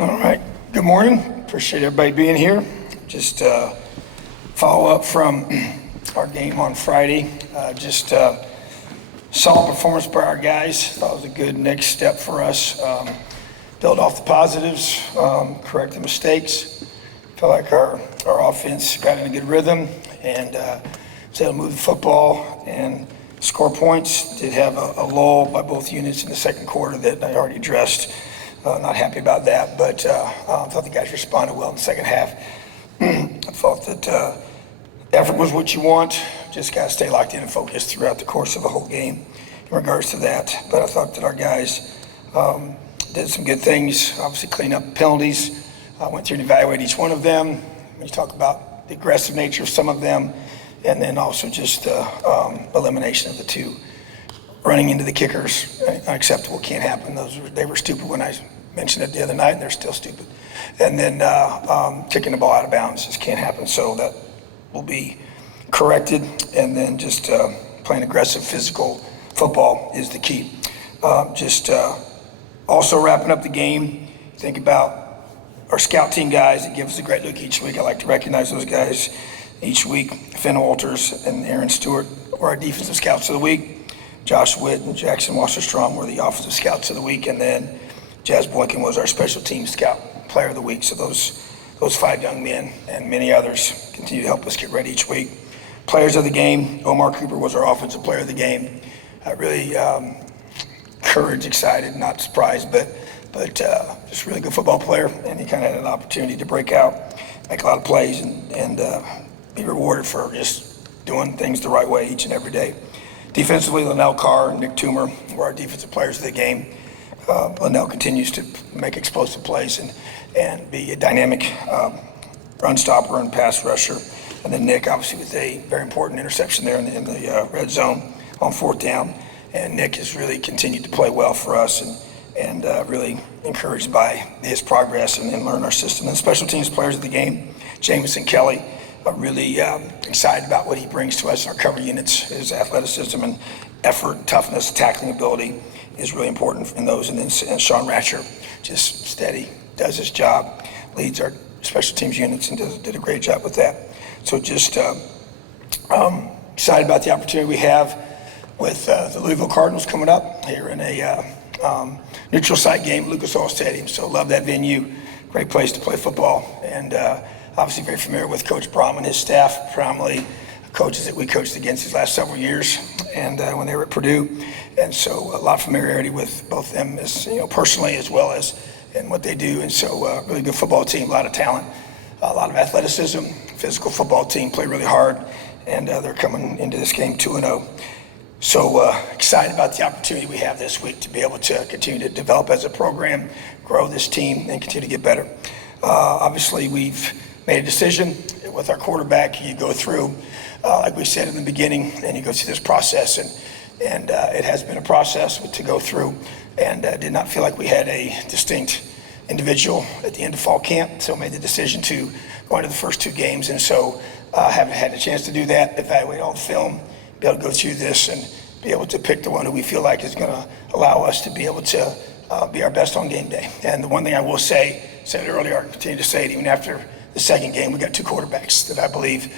All right. Good morning. Appreciate everybody being here. Just follow up from our game on Friday. Solid performance by our guys. Thought it was a good next step for us. Build off the positives, correct the mistakes. Felt like our offense got in a good rhythm and was able to move the football and score points. Did have a lull by both units in the second quarter that I already addressed. Not happy about that, but thought the guys responded well in the second half. I thought that effort was what you want. Just got to stay locked in and focused throughout the course of the whole game in regards to that. But I thought that our guys did some good things, obviously clean up penalties. I went through and evaluated each one of them. When you talk about the aggressive nature of some of them, and then also just elimination of the two. Running into the kickers, unacceptable, can't happen. They were stupid when I mentioned it the other night, and they're still stupid. And then kicking the ball out of bounds just can't happen. So that will be corrected. And then just playing aggressive, physical football is the key. Also wrapping up the game, think about our scout team guys that give us a great look each week. I like to recognize those guys each week. Finn Walters and Aaron Stewart were our defensive scouts of the week. Josh Witt and Jackson Wasserstrom were the offensive scouts of the week, and then Jazz Boykin was our special teams scout player of the week. So those five young men and many others continue to help us get ready each week. Players of the game, Omar Cooper was our offensive player of the game. Really encouraged, excited, not surprised, but just really good football player, and he kind of had an opportunity to break out, make a lot of plays, and be rewarded for just doing things the right way each and every day. Defensively, Linnell Carr and Nick Toomer were our defensive players of the game. Linnell continues to make explosive plays and be a dynamic run stopper and pass rusher. And then Nick, obviously, with a very important interception there in the red zone on fourth down. And Nick has really continued to play well for us and really encouraged by his progress and learn our system. And special teams players of the game, Jamison Kelly, really excited about what he brings to us in our cover units. His athleticism and effort, toughness, tackling ability is really important in those. And then Sean Ratcher, just steady, does his job, leads our special teams units and did a great job with that. So just excited about the opportunity we have with the Louisville Cardinals coming up here in a neutral site game, Lucas Oil Stadium. So love that venue, great place to play football, and obviously very familiar with Coach Brom and his staff, primarily coaches that we coached against these last several years and when they were at Purdue. And so a lot of familiarity with both them as personally as well as in what they do. And so really good football team, a lot of talent, a lot of athleticism, physical football team, play really hard, and they're coming into this game 2-0. So excited about the opportunity we have this week to be able to continue to develop as a program, grow this team, and continue to get better. Obviously, we've made a decision with our quarterback. You go through, like we said in the beginning, and you go through this process, and it has been a process to go through, and did not feel like we had a distinct individual at the end of fall camp, so made the decision to go into the first two games, and so haven't had a chance to do that, evaluate all the film, be able to go through this, and be able to pick the one who we feel like is going to allow us to be able to be our best on game day. And the one thing I will say, said it earlier, I'll continue to say it even after the second game, we got two quarterbacks that I believe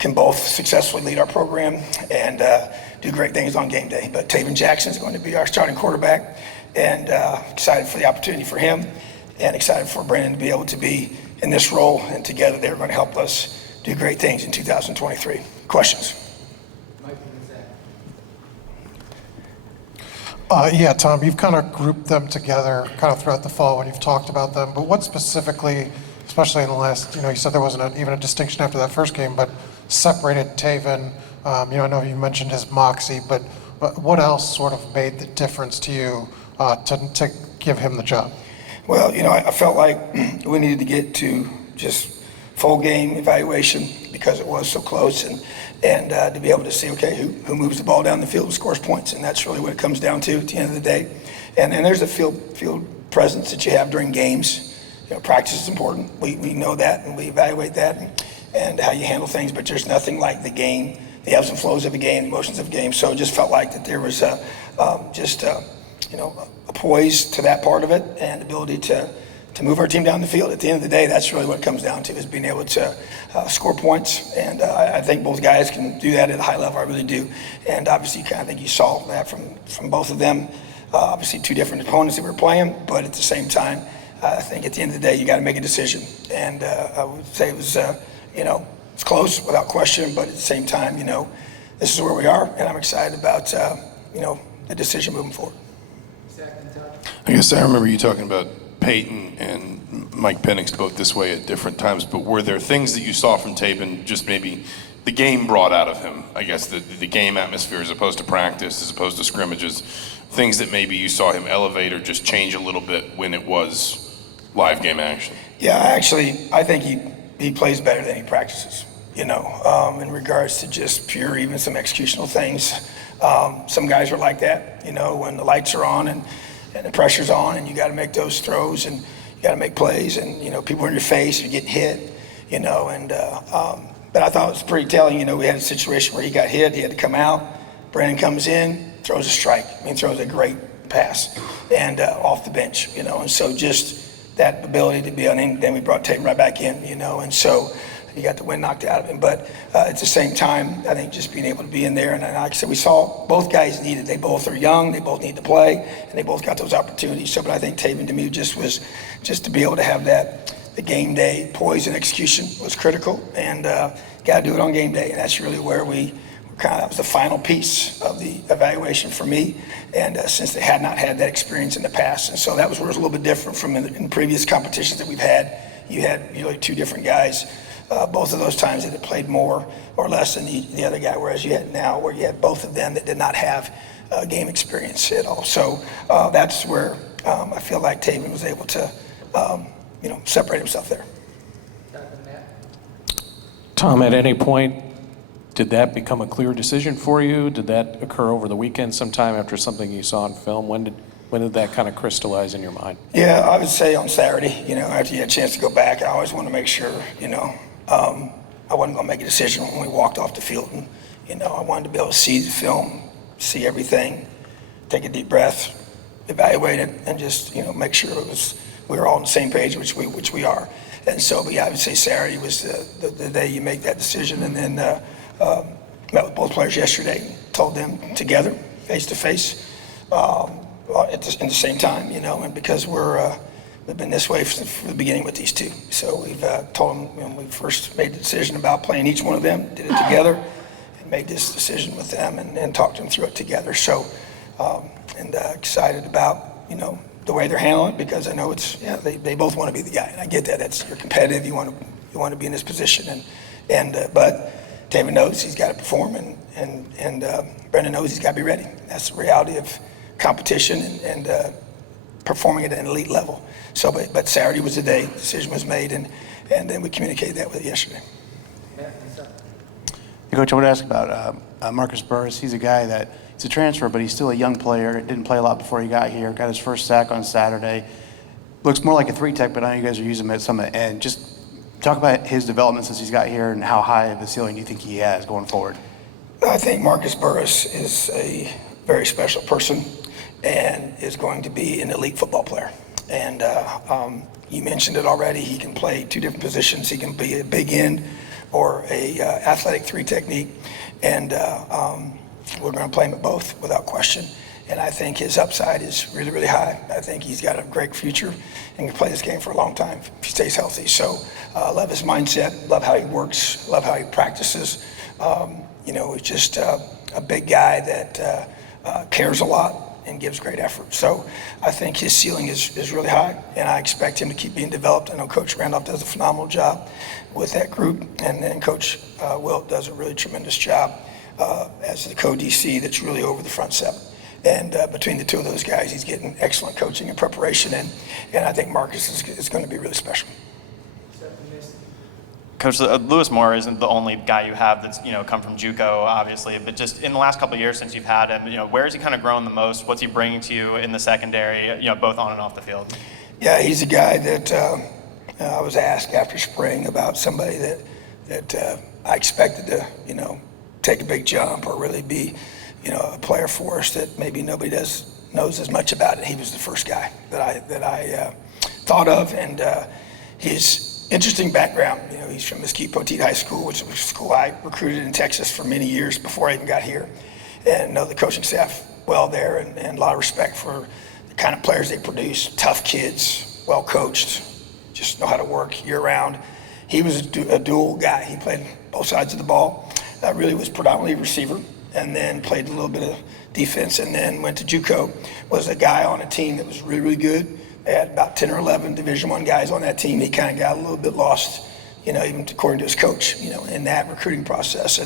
can both successfully lead our program and do great things on game day. But Taven Jackson is going to be our starting quarterback, and excited for the opportunity for him, and excited for Brandon to be able to be in this role, and together they're going to help us do great things in 2023. Questions? Yeah, Tom, you've kind of grouped them together kind of throughout the fall when you've talked about them, but what specifically, especially in the last, you said there wasn't even a distinction after that first game, but separated Taven, I know you mentioned his moxie, but what else sort of made the difference to you to give him the job? Well, I felt like we needed to get to just full game evaluation because it was so close, and to be able to see, okay, who moves the ball down the field and scores points, and that's really what it comes down to at the end of the day. And there's a field presence that you have during games. Practice is important. We know that, and we evaluate that and how you handle things, but there's nothing like the game, the ebbs and flows of a game, the emotions of a game. So it just felt like that there was a poise to that part of it, and ability to move our team down the field. At the end of the day, that's really what it comes down to, is being able to score points. And I think both guys can do that at a high level. I really do. And obviously, I think you saw that from both of them. Obviously, two different opponents that we were playing, but at the same time, I think at the end of the day, you got to make a decision. And I would say it was, it's close without question, but at the same time, this is where we are, and I'm excited about, the decision moving forward. I guess I remember you talking about Peyton and Mike Penix both this way at different times, but were there things that you saw from Taven, just maybe the game brought out of him? I guess the game atmosphere as opposed to practice, as opposed to scrimmages, things that maybe you saw him elevate or just change a little bit when it was live game action? Yeah, I think he plays better than he practices, in regards to just pure, even some executional things. Some guys are like that, when the lights are on and the pressure's on and you got to make those throws and you got to make plays and, people in your face, you get hit, but I thought it was pretty telling, we had a situation where he got hit, he had to come out, Brandon comes in, throws a strike, throws a great pass and off the bench, and so just that ability to be on, and then we brought Tatum right back in, and so he got the wind knocked out of him. But at the same time, I think just being able to be in there, and like I said, we saw both guys needed. They both are young, they both need to play, and they both got those opportunities. So, but I think Taven to me was to be able to have the game day poise and execution was critical, and got to do it on game day, and that's really where that was the final piece of the evaluation for me, and since they had not had that experience in the past, and so that was where it was a little bit different from in previous competitions that we've had. You had usually two different guys, both of those times that had played more or less than the other guy, whereas you had now where you had both of them that did not have game experience at all. So that's where I feel like Taven was able to separate himself there. Tom, at any point, did that become a clear decision for you? Did that occur over the weekend sometime after something you saw on film? When did that kind of crystallize in your mind? Yeah, I would say on Saturday, after you had a chance to go back, I always want to make sure, I wasn't going to make a decision when we walked off the field. And, I wanted to be able to see the film, see everything, take a deep breath, evaluate it, and just, make sure we were all on the same page, which we are. And so, but yeah, I would say Saturday was the day you make that decision, and then met with both players yesterday, told them together, face to face, in the same time, and because we've been this way from the beginning with these two. So we've told them when we first made the decision about playing each one of them, did it together, and made this decision with them and talked them through it together. So, excited about, the way they're handling it, because I know they both want to be the guy, and I get that. You're competitive, you want to be in this position, but Taven knows he's got to perform, and Brendan knows he's got to be ready. That's the reality of competition and performing at an elite level. So, but Saturday was the day the decision was made, and then we communicated that with it yesterday. Hey, Coach, I want to ask about Marcus Burris. He's a guy he's a transfer, but he's still a young player. Didn't play a lot before he got here. Got his first sack on Saturday. Looks more like a 3-tech, but I know you guys are using him at some end. Just talk about his development since he's got here and how high of a ceiling do you think he has going forward? I think Marcus Burris is a very special person and is going to be an elite football player. And you mentioned it already. He can play two different positions. He can be a big end or a athletic 3 technique. And we're going to play him at both without question. And I think his upside is really, really high. I think he's got a great future and can play this game for a long time if he stays healthy. So love his mindset, love how he works, love how he practices. He's just a big guy that cares a lot and gives great effort. So I think his ceiling is really high, and I expect him to keep being developed. I know Coach Randolph does a phenomenal job with that group, and then Coach Wilt does a really tremendous job as the co-DC that's really over the front seven. And between the two of those guys, he's getting excellent coaching and preparation, and I think Marcus is going to be really special. Coach, Lewis Moore isn't the only guy you have that's come from JUCO, obviously, but just in the last couple of years since you've had him, where has he kind of grown the most? What's he bringing to you in the secondary, both on and off the field? Yeah, he's a guy that I was asked after spring about somebody that I expected to take a big jump or really be a player for us that maybe nobody knows as much about it. He was the first guy that thought of, and his interesting background. He's from Mesquite Poteet High School, which was a school I recruited in Texas for many years before I even got here, and know the coaching staff well there, and a lot of respect for the kind of players they produce. Tough kids, well coached, just know how to work year round. He was a dual guy. He played both sides of the ball. Really was predominantly receiver, and then played a little bit of defense, and then went to JUCO. Was a guy on a team that was really, really good. They had about 10 or 11 Division I guys on that team. He kind of got a little bit lost, even according to his coach, in that recruiting process.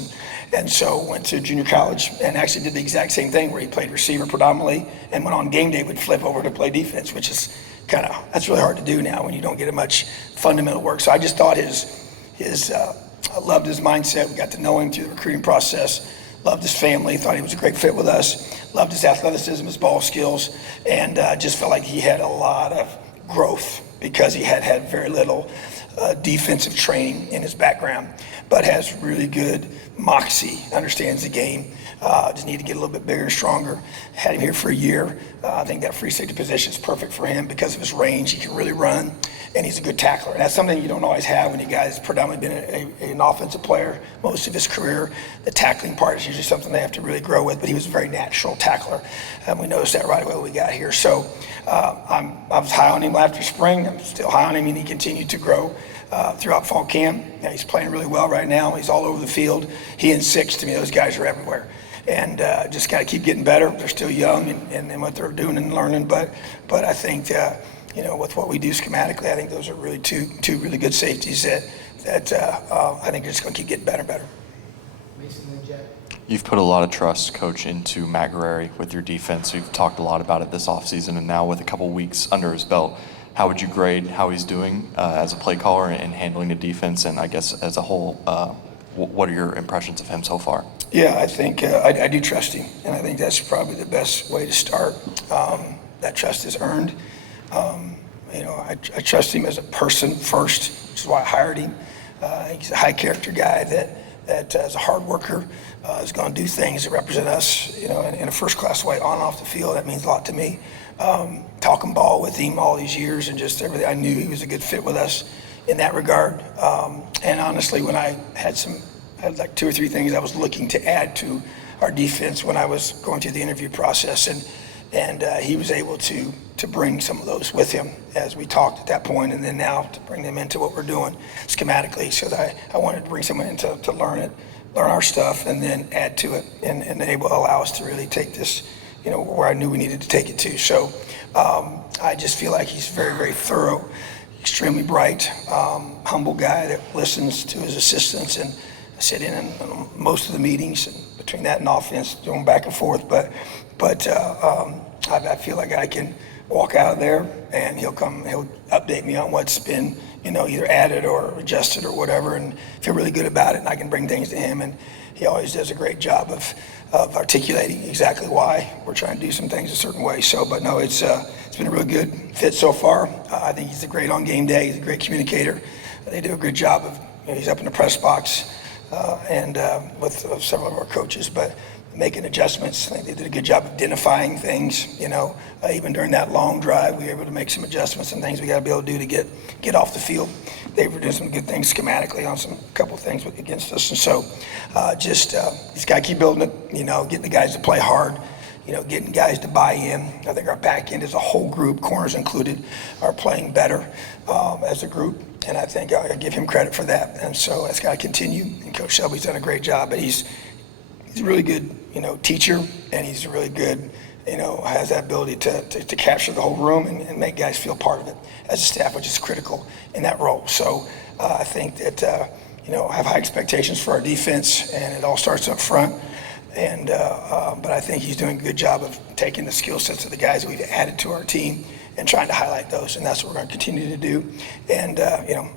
And so went to junior college and actually did the exact same thing, where he played receiver predominantly, and when on game day would flip over to play defense, which is that's really hard to do now when you don't get much fundamental work. So I just thought I loved his mindset. We got to know him through the recruiting process. Loved his family. Thought he was a great fit with us. Loved his athleticism, his ball skills, and just felt like he had a lot of growth because he had very little defensive training in his background, but has really good moxie, understands the game. Just need to get a little bit bigger and stronger. Had him here for a year. I think that free safety position is perfect for him because of his range. He can really run, and he's a good tackler. And that's something you don't always have when you guys predominantly been an offensive player most of his career. The tackling part is usually something they have to really grow with, but he was a very natural tackler. And we noticed that right away when we got here. So I was high on him after spring. I'm still high on him, and he continued to grow throughout fall camp. He's playing really well right now. He's all over the field. He and Six, to me, those guys are everywhere. And just got to keep getting better. They're still young and what they're doing and learning. But I think, with what we do schematically, I think those are really two really good safeties that I think are just going to keep getting better and better. You've put a lot of trust, Coach, into Matt Guerreri with your defense. We've talked a lot about it this offseason, and now with a couple weeks under his belt, how would you grade how he's doing as a play caller and handling the defense, and I guess as a whole, what are your impressions of him so far? Yeah, I think I do trust him, and I think that's probably the best way to start. That trust is earned. I trust him as a person first, which is why I hired him. He's a high character guy that is a hard worker, is going to do things that represent us, in a first class way on and off the field. That means a lot to me. Talking ball with him all these years and just everything, I knew he was a good fit with us in that regard. And honestly, when I had like 2 or 3 things I was looking to add to our defense when I was going through the interview process, and he was able to bring some of those with him as we talked at that point, and then now to bring them into what we're doing schematically. So that I wanted to bring someone in to learn our stuff, and then add to it, and able to allow us to really take this, where I knew we needed to take it to. So I just feel like he's very, very thorough, extremely bright, humble guy that listens to his assistants, and I sit in on most of the meetings, and between that and offense, going back and forth. But I feel like I can walk out of there, and he'll update me on what's been, either added or adjusted or whatever, and feel really good about it. And I can bring things to him, and he always does a great job of articulating exactly why we're trying to do some things a certain way. So, but no, it's been a really good fit so far. I think he's great on game day. He's a great communicator. They do a good job of, he's up in the press box. And with several of our coaches, but making adjustments. I think they did a good job of identifying things, even during that long drive, we were able to make some adjustments and things we got to be able to do to get off the field. They were doing some good things schematically on a couple of things against us. And so just got to keep building it, getting the guys to play hard, getting guys to buy in. I think our back end as a whole group, corners included, are playing better as a group. And I think I give him credit for that. And so that's got to continue. And Coach Shelby's done a great job. But he's a really good, teacher, and he's really good, has that ability to capture the whole room and make guys feel part of it as a staff, which is critical in that role. So I think that, I have high expectations for our defense, and it all starts up front. And but I think he's doing a good job of taking the skill sets of the guys that we've added to our team and trying to highlight those, and that's what we're going to continue to do. And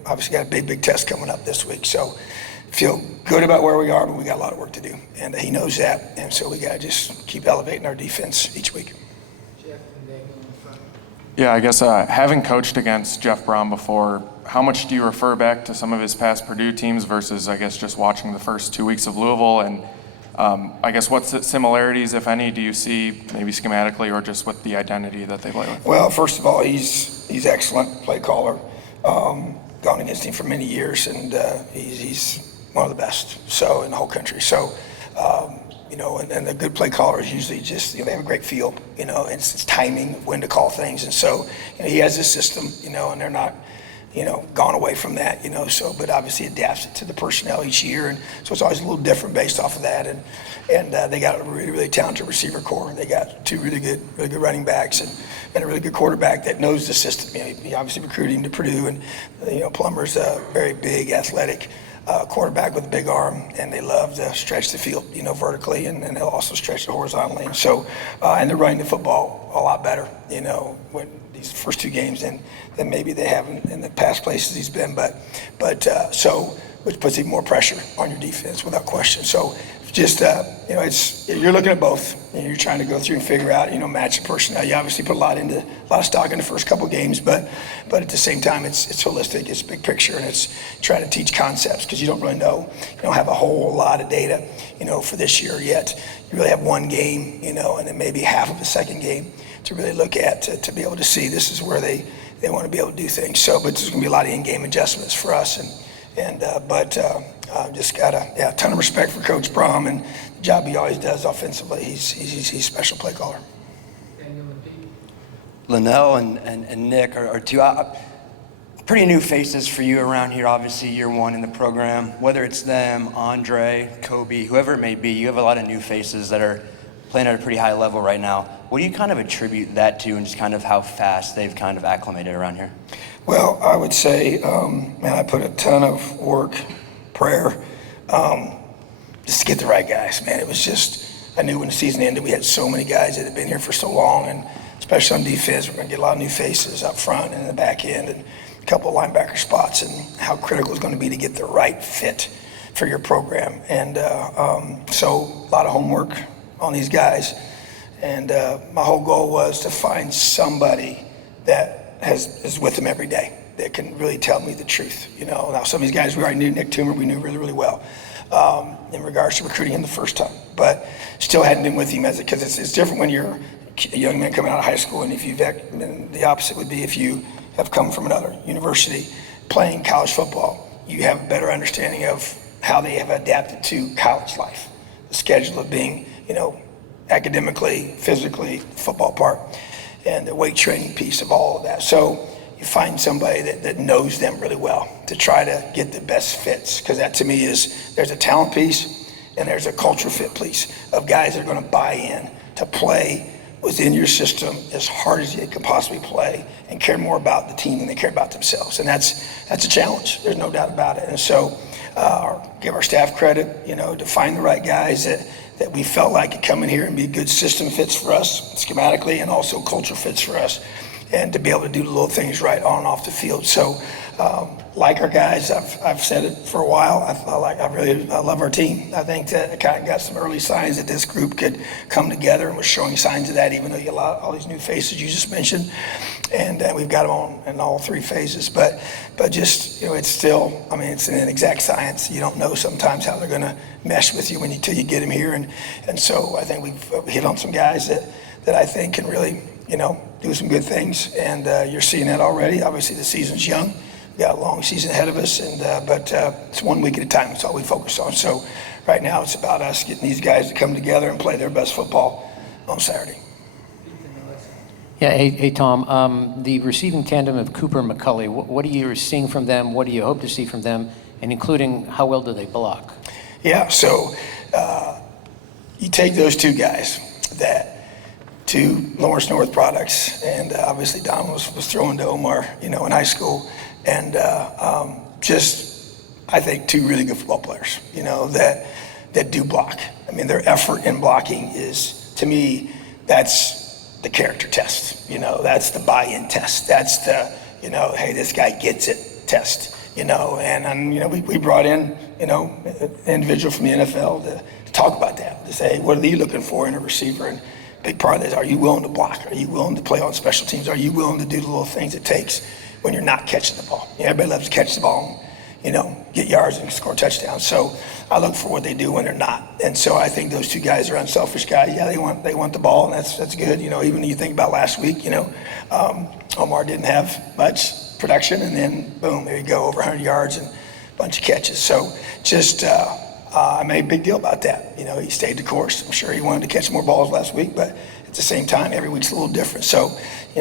obviously got a big test coming up this week, so feel good about where we are, but we got a lot of work to do, and he knows that, and so we got to just keep elevating our defense each week. Yeah, I guess having coached against Jeff Brown before, how much do you refer back to some of his past Purdue teams versus, I guess, just watching the first 2 weeks of Louisville? And I guess what similarities, if any, do you see maybe schematically or just with the identity that they play with? Well, first of all, he's he's excellent play caller. Gone against him for many years, and he's one of the best so in the whole country. So, and the good play callers usually just, they have a great feel, and it's timing of when to call things. And so, he has this system, and they're not, gone away from that, so, but obviously adapts it to the personnel each year. And so it's always a little different based off of that. And they got a really, really talented receiver core. They got two really good running backs and a really good quarterback that knows the system. He obviously recruited him to Purdue, and Plummer's a very big, athletic quarterback with a big arm, and they love to stretch the field, vertically, and they'll also stretch it horizontally. And so, and they're running the football a lot better, when these first two games than maybe they have in the past places he's been. But so, which puts even more pressure on your defense without question. So, just you're looking at both, and you're trying to go through and figure out, match the personnel. You obviously put a lot of stock in the first couple of games, but at the same time, it's holistic, it's big picture, and it's trying to teach concepts because you don't really know, you don't have a whole lot of data, for this year yet. You really have one game, and then maybe half of the second game to really look at to be able to see this is where they want to be able to do things. So, but there's going to be a lot of in-game adjustments for us, but just got a ton of respect for Coach Brom and the job he always does offensively. He's a special play caller. Linnell and Nick are two pretty new faces for you around here. Obviously, year one in the program. Whether it's them, Andre, Kobe, whoever it may be, you have a lot of new faces that are playing at a pretty high level right now. What do you kind of attribute that to, and just kind of how fast they've kind of acclimated around here? Well, I would say, I put a ton of work, prayer, just to get the right guys, man. It was just, I knew when the season ended, we had so many guys that had been here for so long, and especially on defense, we're going to get a lot of new faces up front and in the back end, and a couple of linebacker spots, and how critical it's going to be to get the right fit for your program. And so a lot of homework on these guys. And my whole goal was to find somebody that is with them every day that can really tell me the truth. Now some of these guys we already knew. Nick Toomer we knew really, really well in regards to recruiting him the first time, but still hadn't been with him because it's different when you're a young man coming out of high school, and if you've, and the opposite would be if you have come from another university playing college football, you have a better understanding of how they have adapted to college life, the schedule of being, academically, physically, football part, and the weight training piece of all of that. So you find somebody that knows them really well to try to get the best fits, because that to me is, there's a talent piece and there's a culture fit piece of guys that are going to buy in to play within your system as hard as they can possibly play and care more about the team than they care about themselves. And that's a challenge. There's no doubt about it. And so give our staff credit, to find the right guys that we felt like could come in here and be good system fits for us schematically, and also culture fits for us, and to be able to do the little things right on and off the field. So like our guys, I've said it for a while, I love our team. I think that I kind of got some early signs that this group could come together, and was showing signs of that, even though you have all these new faces you just mentioned, and we've got them on in all three phases. But just, it's still, it's an exact science. You don't know sometimes how they're going to mesh with you until you get them here. And so I think we've hit on some guys that I think can really, do some good things. And you're seeing that already. Obviously the season's young. We got a long season ahead of us, but it's 1 week at a time. That's all we focus on. So right now it's about us getting these guys to come together and play their best football on Saturday. Yeah, hey Tom, the receiving tandem of Cooper and McCulley, what are you seeing from them? What do you hope to see from them? And including, how well do they block? Yeah, so you take those two guys, two Lawrence North products, and obviously Don was throwing to Omar, in high school, and I think two really good football players, that do block. Their effort in blocking is, to me, that's the character test, that's the buy-in test, that's the, hey, this guy gets it test, and we brought in, an individual from the NFL to talk about that, to say, what are you looking for in a receiver? And a big part of this, are you willing to block? Are you willing to play on special teams? Are you willing to do the little things it takes when you're not catching the ball? Everybody loves to catch the ball, get yards and score touchdowns. So I look for what they do when they're not. And so I think those two guys are unselfish guys. Yeah, they want the ball, and that's good. Even when you think about last week, Omar didn't have much production, and then boom, there you go, over 100 yards and a bunch of catches. So just I made a big deal about that. He stayed the course. I'm sure he wanted to catch more balls last week, but at the same time, every week's a little different. So,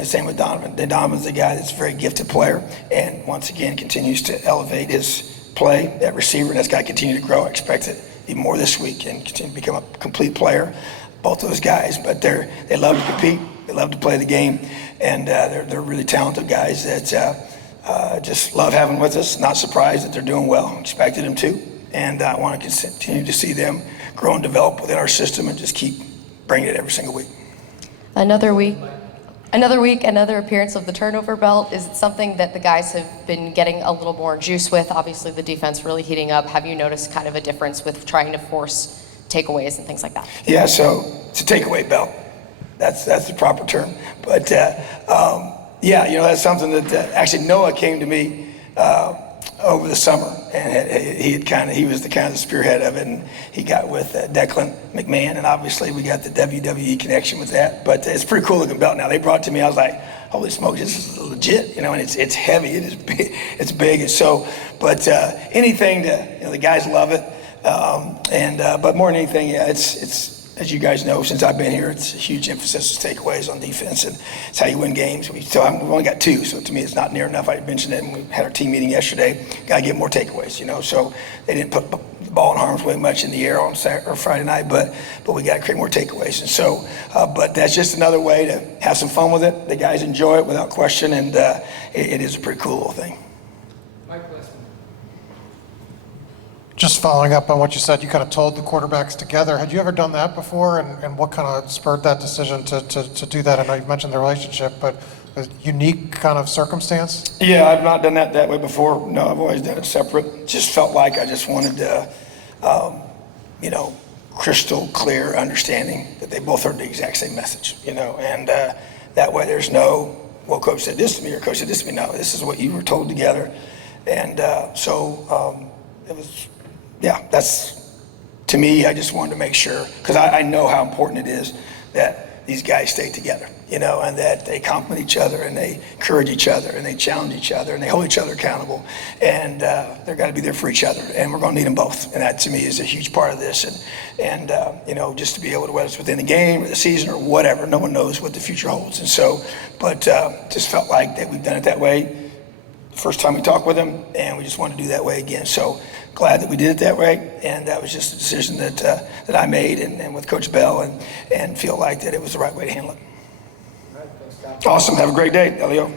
same with Donovan. Donovan's a guy that's a very gifted player, and once again continues to elevate his play at receiver. And that's got to continue to grow. I expect it even more this week and continue to become a complete player. Both those guys, but they love to compete. They love to play the game, and they're really talented guys that just love having with us. Not surprised that they're doing well. Expected them to, and I want to continue to see them grow and develop within our system and just keep bringing it every single week. Another week, another appearance of the turnover belt. Is it something that the guys have been getting a little more juice with? Obviously, the defense really heating up. Have you noticed kind of a difference with trying to force takeaways and things like that? Yeah, so it's a takeaway belt. That's the proper term. But that's something that actually Noah came to me over the summer, and he was the kind of the spearhead of it, and he got with Declan McMahon, and obviously we got the WWE connection with that. But it's a pretty cool looking belt. Now they brought it to me, I was like, holy smokes, this is legit, and it's heavy, it is big, it's big, and so. But anything the guys love it, but more than anything, it's. As you guys know, since I've been here, it's a huge emphasis to takeaways on defense, and it's how you win games. We've only got 2, so to me it's not near enough. I mentioned it, and we had our team meeting yesterday. Got to get more takeaways, so they didn't put the ball in harm's way much in the air on Saturday or Friday night, but we got to create more takeaways. And so, but that's just another way to have some fun with it. The guys enjoy it without question, and it is a pretty cool little thing. Just following up on what you said, you kind of told the quarterbacks together. Had you ever done that before, and what kind of spurred that decision to do that? I know you've mentioned the relationship, but a unique kind of circumstance? Yeah, I've not done that way before. No, I've always done it separate. Just felt like I just wanted to, crystal clear understanding that they both heard the exact same message, and that way there's no, well, coach said this to me or coach said this to me. No, this is what you were told together. And so it was, that's, to me, I just wanted to make sure, because I know how important it is that these guys stay together, and that they compliment each other, and they encourage each other, and they challenge each other, and they hold each other accountable, and they're got to be there for each other, and we're going to need them both. And that, to me, is a huge part of this. And just to be able to, whether it's within the game or the season or whatever, no one knows what the future holds. And so, but just felt like that we've done it that way the first time we talked with them, and we just want to do that way again. So glad that we did it that way, and that was just a decision that I made, and with Coach Bell, and feel like that it was the right way to handle it. Awesome. Have a great day, Elio.